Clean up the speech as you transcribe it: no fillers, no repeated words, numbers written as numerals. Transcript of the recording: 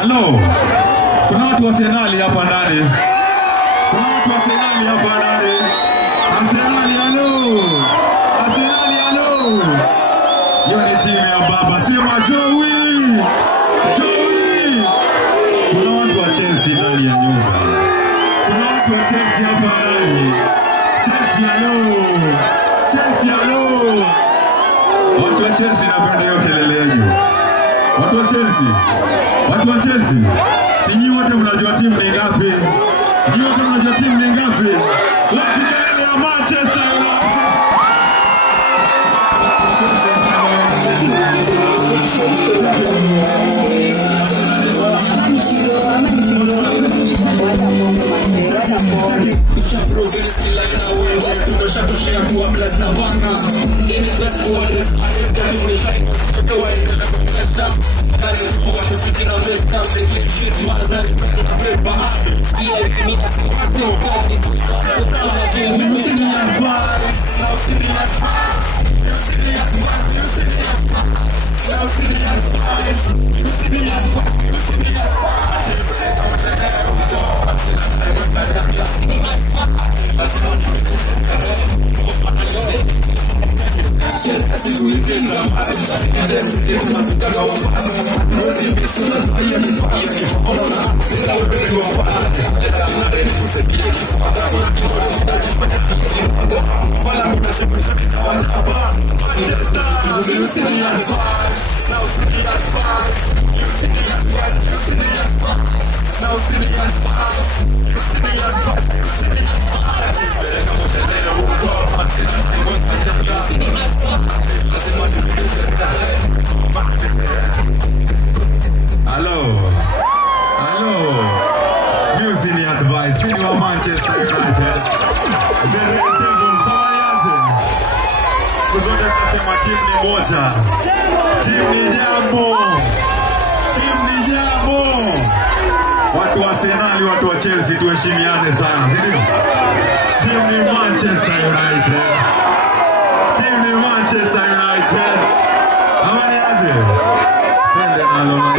Halo. Kuna watu wa Arsenal hapa ndani. Kuna watu wa Arsenal hapa ndani. Arsenal halo. Arsenal halo. Hiyo ni timu ya baba. Sema Joey. Joey. Kuna watu wa Chelsea ndani ya nyumba. Kuna watu wa Chelsea hapa ndani. Chelsea halo. Chelsea halo. Watu wa Chelsea napenda hiyo kelele yenu. Watu wa Chelsea. Watu wa Chelsea. Ninyi wote mnajua timu ni ngapi? Ninyi wote mnajua timu ni ngapi? Wapi kelele ya Manchester United? Manchester United. Timu ni moja. Timu ni jambo. Timu ni jambo. Watu wa Arsenal, watu wa Chelsea tuheshimiane sana, ndio? Timu ni Manchester United. Timu ni Manchester United. Amani aje. Twende nalo.